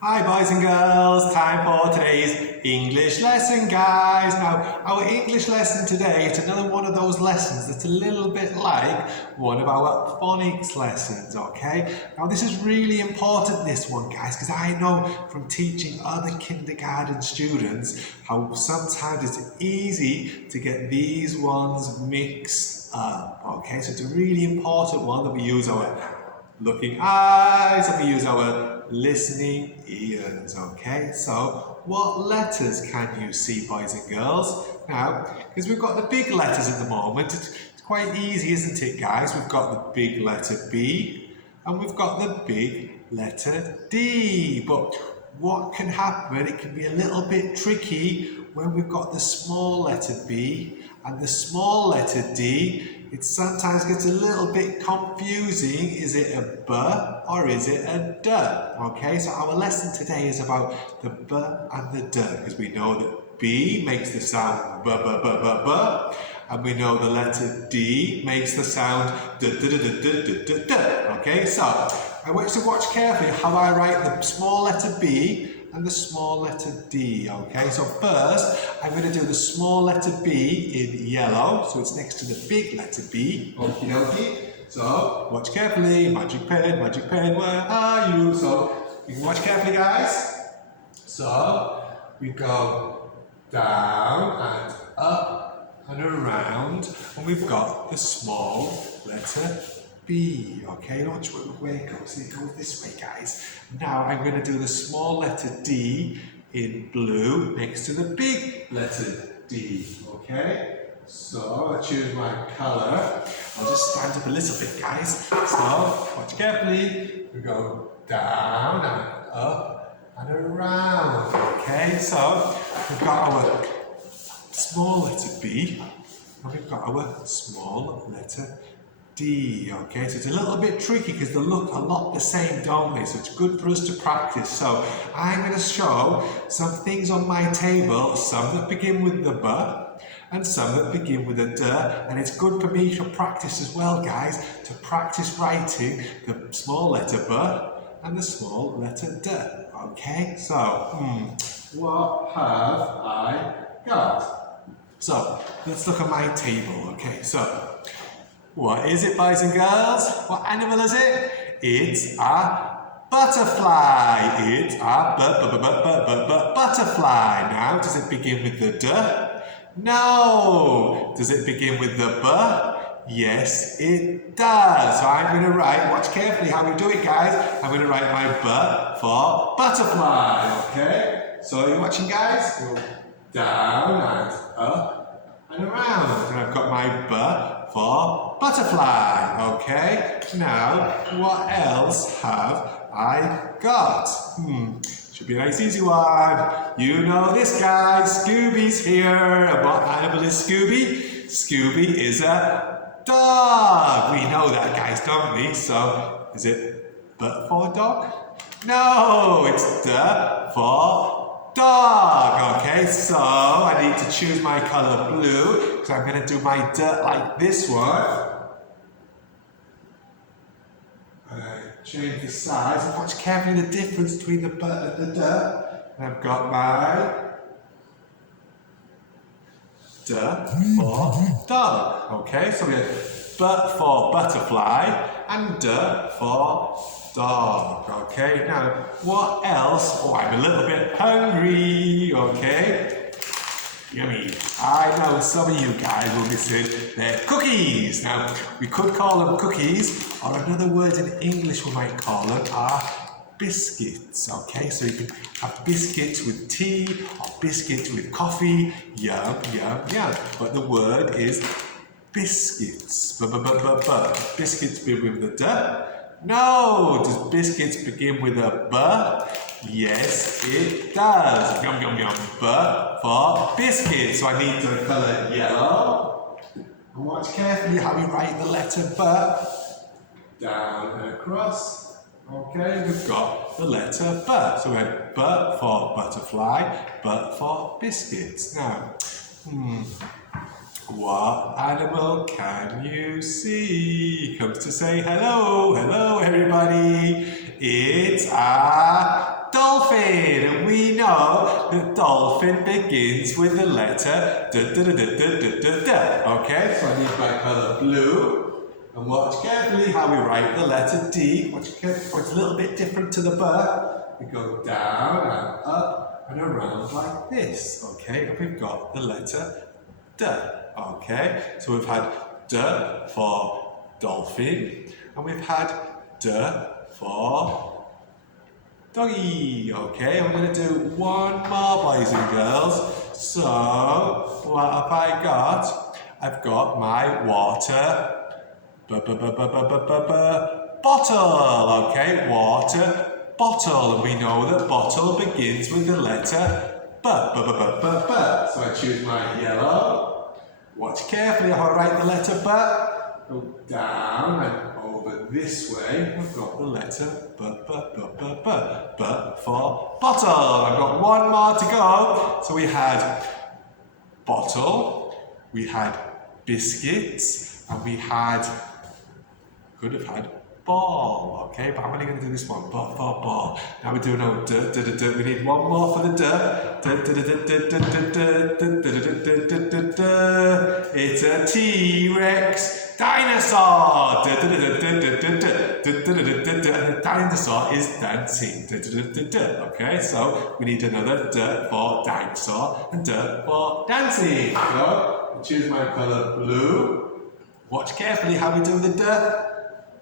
Hi boys and girls, time for today's English lesson, guys. Now, our English lesson today is another one of those lessons that's a little bit like one of our phonics lessons, okay? Now, this is really important, this one, guys, because I know from teaching other kindergarten students how sometimes it's easy to get these ones mixed up, okay? So it's a really important one that we use our looking eyes and we use our listening ears, okay? So what letters can you see, boys and girls? Now, because we've got the big letters at the moment, it's quite easy, isn't it, guys? We've got the big letter B and we've got the big letter D. But what can happen, it can be a little bit tricky when we've got the small letter B and the small letter D. It sometimes gets a little bit confusing. Is it a B or is it a D? Okay, so our lesson today is about the B and the D, because we know that B makes the sound B, B, B, B, B, and we know the letter D makes the sound D, D, D, D, D, D, D, D. Okay, so I want you to watch carefully how I write the small letter B and the small letter D, okay? So first, I'm going to do the small letter B in yellow, so it's next to the big letter B, okie dokie. So, watch carefully, magic pen, where are you? So, you can watch carefully, guys. So, we go down and up and around, and we've got the small letter B, okay, watch where it goes. It goes this way, guys. Now I'm going to do the small letter D in blue next to the big letter D, okay? So I choose my colour. I'll just stand up a little bit, guys. So watch carefully. We go down and up and around, okay? So we've got our small letter B and we've got our small letter D, okay, so it's a little bit tricky because they look a lot the same, don't they? So it's good for us to practice. So I'm going to show some things on my table, some that begin with the B and some that begin with a D, and it's good for me to practice as well, guys, to practice writing the small letter B and the small letter D, okay? So, what have I got? So, let's look at my table, okay, so what is it, boys and girls? What animal is it? It's a butterfly. It's a butterfly. Now, does it begin with the D? No. Does it begin with the B? Yes, it does. So I'm going to write, watch carefully how we do it, guys. I'm going to write my B for butterfly, okay? So are you watching, guys? Go down and up and around. And I've got my B for butterfly, okay? Now, what else have I got? Should be a nice easy one. You know this guy, Scooby's here. And what animal is Scooby? Scooby is a dog. We know that, guys, don't we? So, is it B for dog? No, it's D for dog, okay, so I need to choose my colour blue, so I'm going to do my D like this one. And I change the size and watch carefully the difference between the B and the D. And I've got my D for dog, okay, so we have B for butterfly and D for dog, okay? Now, what else? Oh, I'm a little bit hungry, okay? Yummy. I know some of you guys will be saying they're cookies. Now, we could call them cookies, or another word in English we might call them are biscuits, okay? So you can have biscuits with tea, or biscuits with coffee, yum, yum, yum. But the word is biscuits. Biscuits begin with the D. No! Does biscuits begin with a B? Yes, it does. Yum, yum, yum. B for biscuits. So I need the colour yellow. And watch carefully how we write the letter B. Down and across. Okay, we've got the letter B. So we have B for butterfly, B for biscuits. Now, what animal can you see? Comes to say hello, hello everybody. It's a dolphin. And we know that dolphin begins with the letter D. Okay, so I need my colour blue. And watch carefully how we write the letter D. Watch carefully, it's a little bit different to the B. We go down and up and around like this. Okay, and we've got the letter D. Okay, so we've had D for dolphin, and we've had D for doggy. Okay, I'm going to do one more, boys and girls. So, what have I got? I've got my water bottle. Okay, water bottle, and we know that bottle begins with the letter B. So I choose my yellow. Watch carefully how I write the letter B. Go down and over this way. We've got the letter B. B for bottle. I've got one more to go. So we had bottle, we had biscuits, and we could have had ball, okay? But I'm only going to do this one, ball. Now we're doing our d. We need one more for the d. It's a T-Rex dinosaur. The dinosaur is dancing. Okay, so we need another d for dinosaur and d for dancing. So choose my colour blue. Watch carefully how we do the d.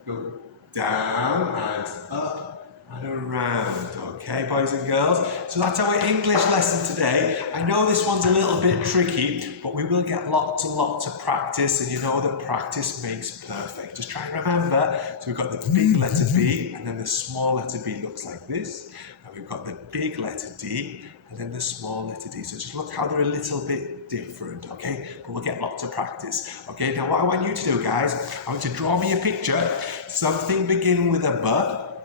Go down and up and around, okay, boys and girls? So that's our English lesson today. I know this one's a little bit tricky, but we will get lots and lots of practice, and you know that practice makes perfect. Just try and remember. So we've got the big letter B, and then the small letter B looks like this. And we've got the big letter D, and then the small letter D. So just look how they're a little bit different, okay? But we'll get lots of practice. Okay, now what I want you to do, guys, I want you to draw me a picture, something beginning with a B,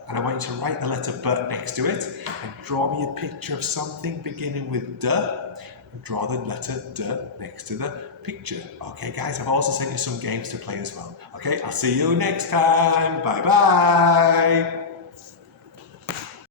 and I want you to write the letter B next to it, and draw me a picture of something beginning with D, and draw the letter D next to the picture. Okay, guys, I've also sent you some games to play as well. Okay, I'll see you next time. Bye-bye.